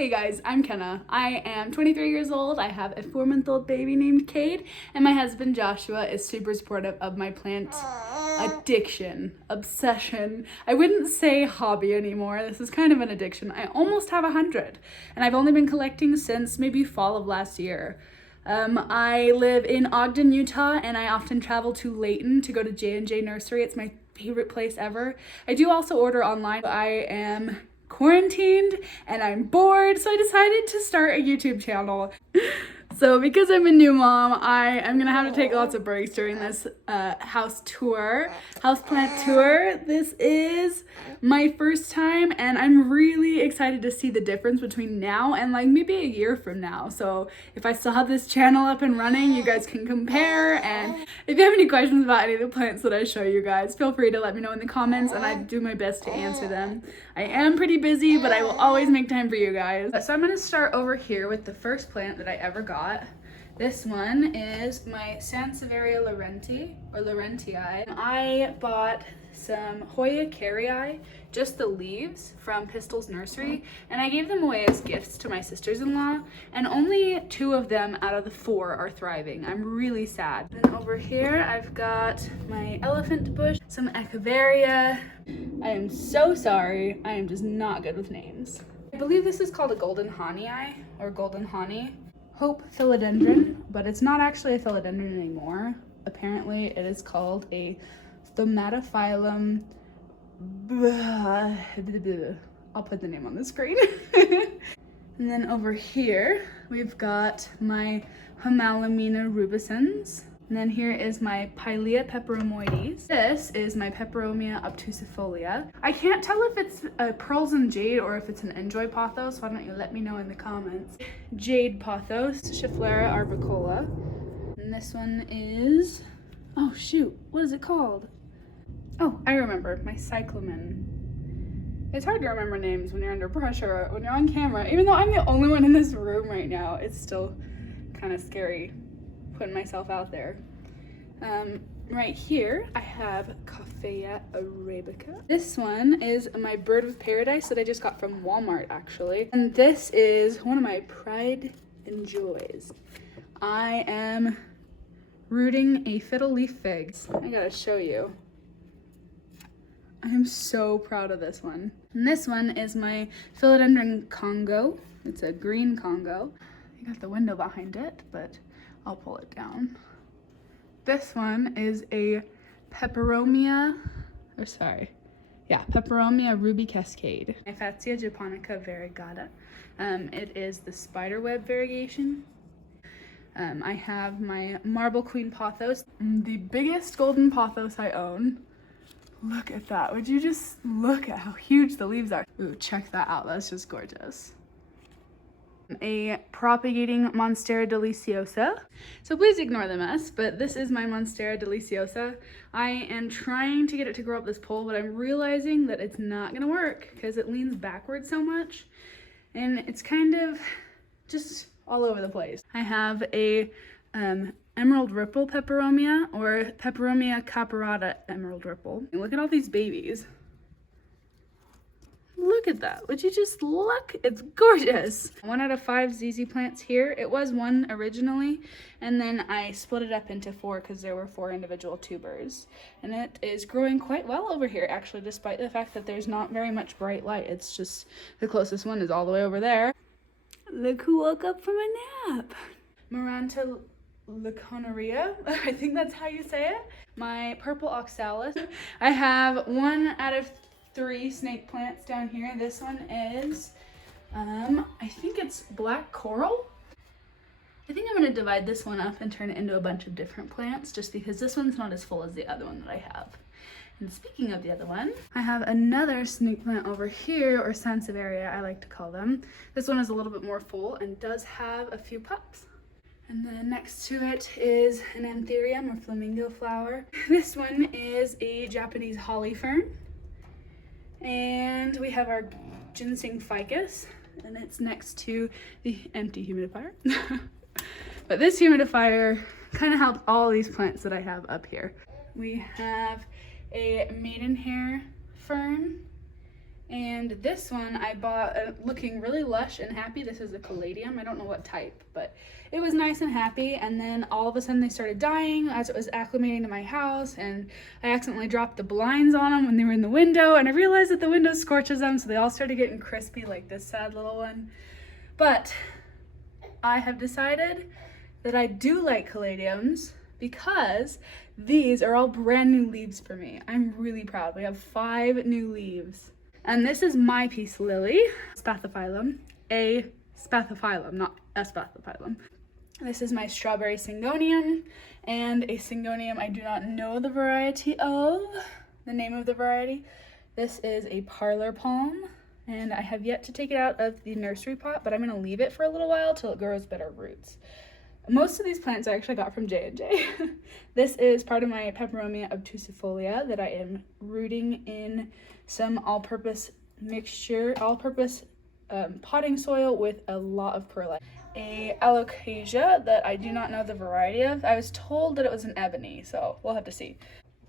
Hey guys, I'm Kenna. I am 23 years old. I have a 4-month-old baby named Cade, and my husband Joshua is super supportive of my plant addiction, obsession. I wouldn't say hobby anymore. This is kind of an addiction. I almost have 100, and I've only been collecting since maybe fall of last year. I live in Ogden, Utah, and I often travel to Layton to go to J&J Nursery. It's my favorite place ever. I do also order online. I am quarantined and I'm bored, so I decided to start a YouTube channel. So because I'm a new mom, I am gonna have to take lots of breaks during this houseplant tour. This is my first time and I'm really excited to see the difference between now and like maybe a year from now. So if I still have this channel up and running, you guys can compare, and if you have any questions about any of the plants that I show you guys, feel free to let me know in the comments and I do my best to answer them. I am pretty busy, but I will always make time for you guys. So I'm gonna start over here with the first plant that I ever got. This one is my Sansevieria Laurentii. I bought some Hoya carrii, just the leaves, from Pistol's Nursery, and I gave them away as gifts to my sisters-in-law, and only 2 of them out of the 4 are thriving. I'm really sad. Then over here I've got my elephant bush, some Echeveria. I am so sorry, I am just not good with names. I believe this is called a golden honii or golden honey. Hope philodendron, but it's not actually a philodendron anymore. Apparently it is called a Stomatophyllum. I'll put the name on the screen. And then over here we've got my Homalamina rubescens. And then here is my Pilea peperomoides. This is my Peperomia obtusifolia. I can't tell if it's a pearls and jade or if it's an enjoy pothos, so why don't you let me know in the comments. Jade pothos, Schefflera arbicola. And this one is, oh shoot, what is it called? Oh, I remember, my cyclamen. It's hard to remember names when you're under pressure, when you're on camera. Even though I'm the only one in this room right now, it's still kind of scary putting myself out there. Right here I have Coffea arabica. This one is my bird of paradise that I just got from Walmart actually, and this is one of my pride and joys. I am rooting a fiddle leaf figs. I gotta show you. I am so proud of this one. And this one is my philodendron Congo. It's a green Congo. I got the window behind it, but I'll pull it down. This one is a Peperomia ruby cascade. Aphasia japonica variegata. It is the spiderweb variegation. I have my marble queen pothos, the biggest golden pothos I own. Look at that. Would you just look at how huge the leaves are? Ooh, check that out. That's just gorgeous. A propagating Monstera deliciosa. So please ignore the mess, but this is my Monstera deliciosa. I am trying to get it to grow up this pole, but I'm realizing that it's not gonna work because it leans backwards so much and it's kind of just all over the place. I have a emerald ripple peperomia, or Peperomia caparata emerald ripple. And look at all these babies. Look at that. Would you just look? It's gorgeous. 1 out of 5 ZZ plants here. It was 1 originally, and then I split it up into 4 because there were 4 individual tubers. And it is growing quite well over here, actually, despite the fact that there's not very much bright light. It's just the closest one is all the way over there. Look who woke up from a nap. Maranta laconaria, I think that's how you say it. My purple oxalis. I have 1 out of 3 snake plants down here. This one is, I think it's black coral. I think I'm gonna divide this one up and turn it into a bunch of different plants just because this one's not as full as the other one that I have. And speaking of the other one, I have another snake plant over here, or Sansevieria I like to call them. This one is a little bit more full and does have a few pups. And then next to it is an anthurium or flamingo flower. This one is a Japanese holly fern. And we have our ginseng ficus, and it's next to the empty humidifier. But this humidifier kind of helped all these plants that I have up here. We have a maidenhair fern, And this one I bought looking really lush and happy. This is a caladium. I don't know what type, but it was nice and happy. And then all of a sudden they started dying as it was acclimating to my house, and I accidentally dropped the blinds on them when they were in the window, and I realized that the window scorches them, so they all started getting crispy like this sad little one. But I have decided that I do like caladiums because these are all brand new leaves for me. I'm really proud. We have 5 new leaves. And this is my peace lily, spathiphyllum, a spathiphyllum, not a spathiphyllum. This is my strawberry syngonium, and a syngonium I do not know the variety of, the name of the variety. This is a parlor palm, and I have yet to take it out of the nursery pot, but I'm gonna leave it for a little while till it grows better roots. Most of these plants I actually got from J&J. This is part of my peperomia obtusifolia that I am rooting in some all-purpose mixture, all-purpose potting soil with a lot of perlite. A alocasia that I do not know the variety of. I was told that it was an ebony, so we'll have to see.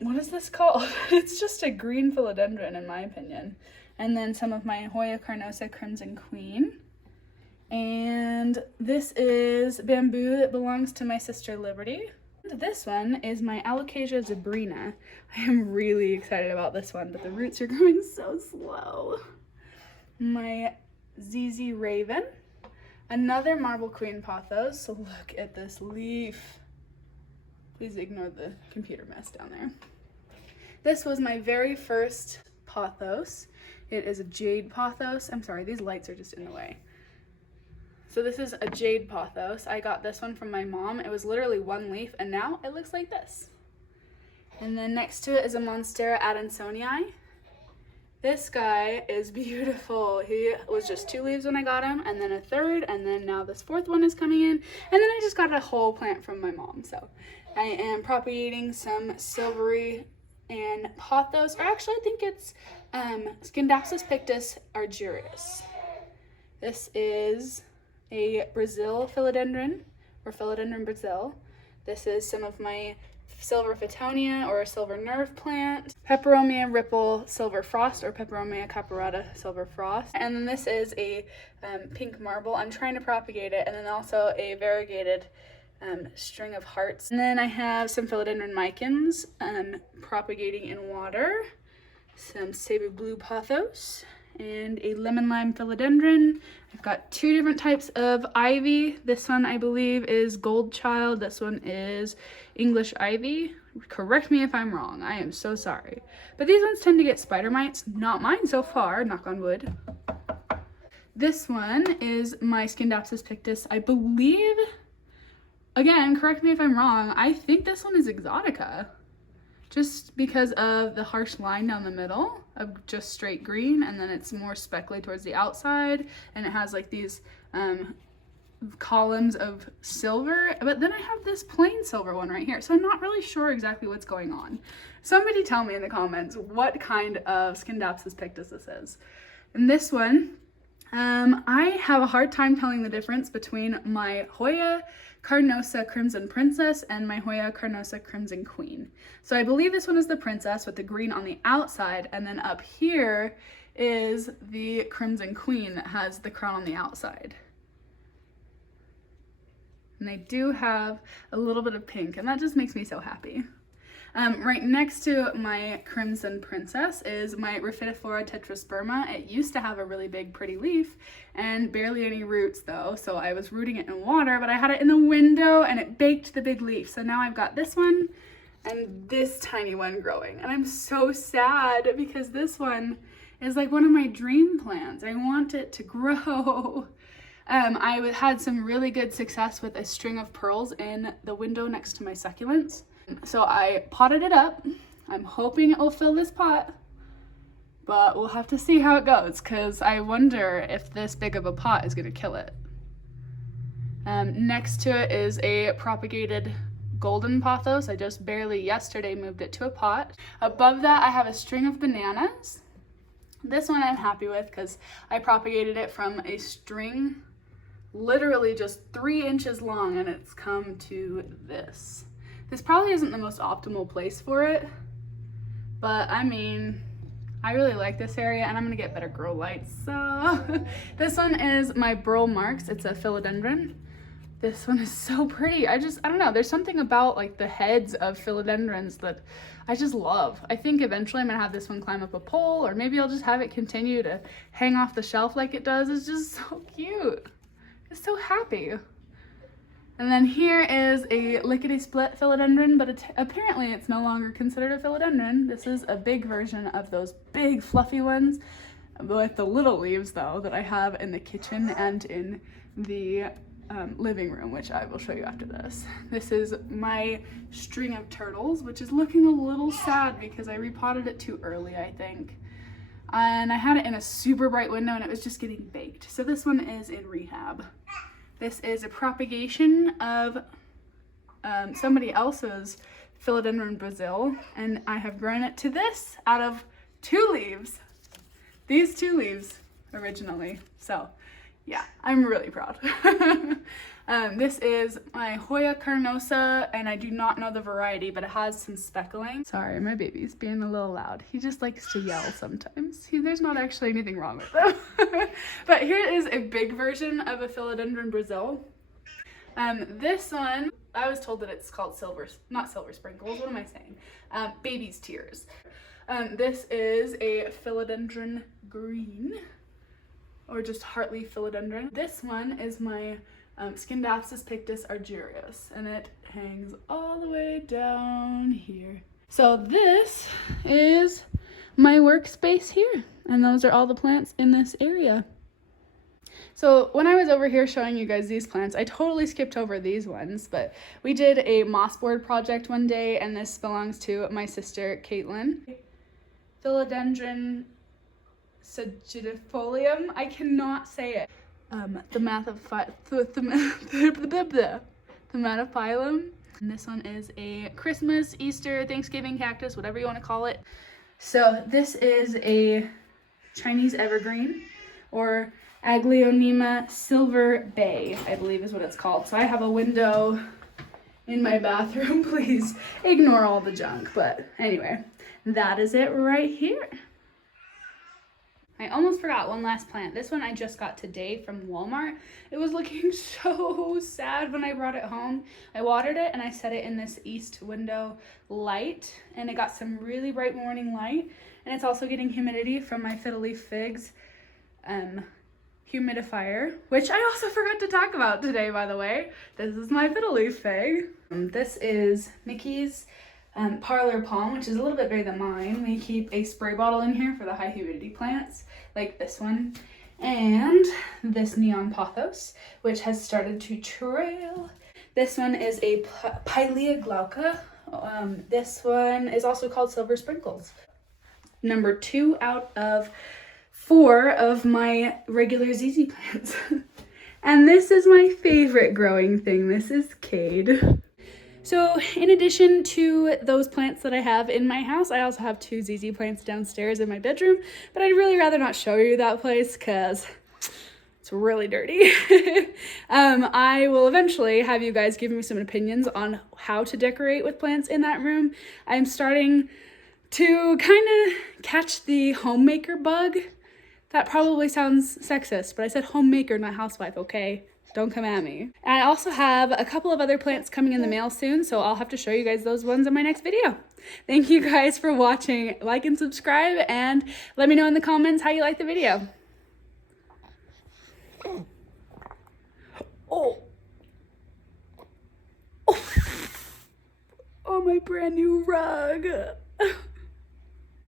What is this called? It's just a green philodendron in my opinion. And then some of my Hoya carnosa crimson queen. And this is bamboo that belongs to my sister Liberty. This one is my Alocasia zebrina. I am really excited about this one, but the roots are growing so slow. My ZZ Raven. Another Marble Queen pothos. So look at this leaf. Please ignore the computer mess down there. This was my very first pothos. It is a jade pothos. I'm sorry, these lights are just in the way. So this is a jade pothos. I got this one from my mom. It was literally 1 leaf, and now it looks like this. And then next to it is a Monstera adansonii. This guy is beautiful. He was just 2 leaves when I got him, and then a 3rd, and then now this 4th one is coming in. And then I just got a whole plant from my mom. So I am propagating some silvery and pothos, or actually I think it's Scindapsus pictus argyrius. This is a Brazil philodendron, or philodendron Brazil. This is some of my silver fittonia, or silver nerve plant, peperomia ripple silver frost, or peperomia caparata silver frost. And then this is a pink marble. I'm trying to propagate it, and then also a variegated string of hearts. And then I have some philodendron micans propagating in water, some Cebu blue pothos, and a lemon lime philodendron. I've got 2 different types of ivy. This one I believe is gold child. This one is English ivy. Correct me if I'm wrong. I am so sorry. But these ones tend to get spider mites. Not mine so far, knock on wood. This one is my Scindapsus pictus. I believe, again, correct me if I'm wrong, I think this one is exotica. Just because of the harsh line down the middle of just straight green, and then it's more speckly towards the outside, and it has like these columns of silver, but then I have this plain silver one right here, so I'm not really sure exactly what's going on. Somebody tell me in the comments what kind of Scindapsus pictus this is. And this one, I have a hard time telling the difference between my Hoya carnosa crimson princess and my Hoya carnosa crimson queen. So I believe this one is the princess with the green on the outside, and then up here is the crimson queen that has the crown on the outside. And they do have a little bit of pink, and that just makes me so happy. Right next to my crimson princess is my Rhaphidophora tetrasperma. It used to have a really big pretty leaf and barely any roots though, so I was rooting it in water, but I had it in the window and it baked the big leaf. So now I've got this one and this tiny one growing, and I'm so sad because this one is like one of my dream plants. I want it to grow. I had some really good success with a string of pearls in the window next to my succulents. So I potted it up. I'm hoping it will fill this pot, but we'll have to see how it goes, because I wonder if this big of a pot is going to kill it. Next to it is a propagated golden pothos. I just barely yesterday moved it to a pot. Above that I have a string of bananas. This one I'm happy with because I propagated it from a string literally just 3 inches long, and it's come to this. This probably isn't the most optimal place for it, but I mean, I really like this area, and I'm gonna get better grow lights. So this one is my Burl Marks. It's a philodendron. This one is so pretty. I don't know, there's something about like the heads of philodendrons that I just love. I think eventually I'm gonna have this one climb up a pole, or maybe I'll just have it continue to hang off the shelf like it does. It's just so cute. It's so happy. And then here is a lickety-split philodendron, but apparently it's no longer considered a philodendron. This is a big version of those big fluffy ones with the little leaves though that I have in the kitchen and in the living room, which I will show you after this. This is my string of turtles, which is looking a little sad because I repotted it too early, I think. And I had it in a super bright window and it was just getting baked. So this one is in rehab. This is a propagation of somebody else's Philodendron Brazil, and I have grown it to this out of 2 leaves. These 2 leaves originally. So yeah, I'm really proud. This is my Hoya carnosa, and I do not know the variety, but it has some speckling. Sorry, my baby's being a little loud. He just likes to yell sometimes. There's not actually anything wrong with him. But here is a big version of a Philodendron Brazil. This one, I was told that it's called not silver sprinkles, what am I saying? Baby's tears. This is a Philodendron green, or just heartleaf philodendron. This one is my Scindapsus pictus argyrius, and it hangs all the way down here. So this is my workspace here, and those are all the plants in this area. So when I was over here showing you guys these plants, I totally skipped over these ones, but we did a moss board project one day, and this belongs to my sister Caitlin. Philodendron sagittifolium, I cannot say it. Thematophyllum. And this one is a Christmas, Easter, Thanksgiving cactus, whatever you want to call it. So this is a Chinese evergreen, or Aglaonema silver bay, I believe is what it's called. So I have a window in my bathroom. Please ignore all the junk. But anyway, that is it right here. I almost forgot one last plant. This one I just got today from Walmart. It was looking so sad when I brought it home. I watered it and I set it in this east window light, and it got some really bright morning light, and it's also getting humidity from my fiddle leaf figs humidifier, which I also forgot to talk about today, by the way. This is my fiddle leaf fig. This is Mickey's parlor palm, which is a little bit bigger than mine. We keep a spray bottle in here for the high humidity plants, like this one, and this neon pothos, which has started to trail. This one is a Pilea glauca. This one is also called silver sprinkles. Number 2 out of 4 of my regular ZZ plants. And this is my favorite growing thing. This is Cade. So in addition to those plants that I have in my house, I also have 2 ZZ plants downstairs in my bedroom, but I'd really rather not show you that place because it's really dirty. I will eventually have you guys give me some opinions on how to decorate with plants in that room. I'm starting to kind of catch the homemaker bug. That probably sounds sexist, but I said homemaker, not housewife, okay? Don't come at me. And I also have a couple of other plants coming in the mail soon, so I'll have to show you guys those ones in my next video. Thank you guys for watching. Like and subscribe, and let me know in the comments how you like the video. Oh, my brand new rug.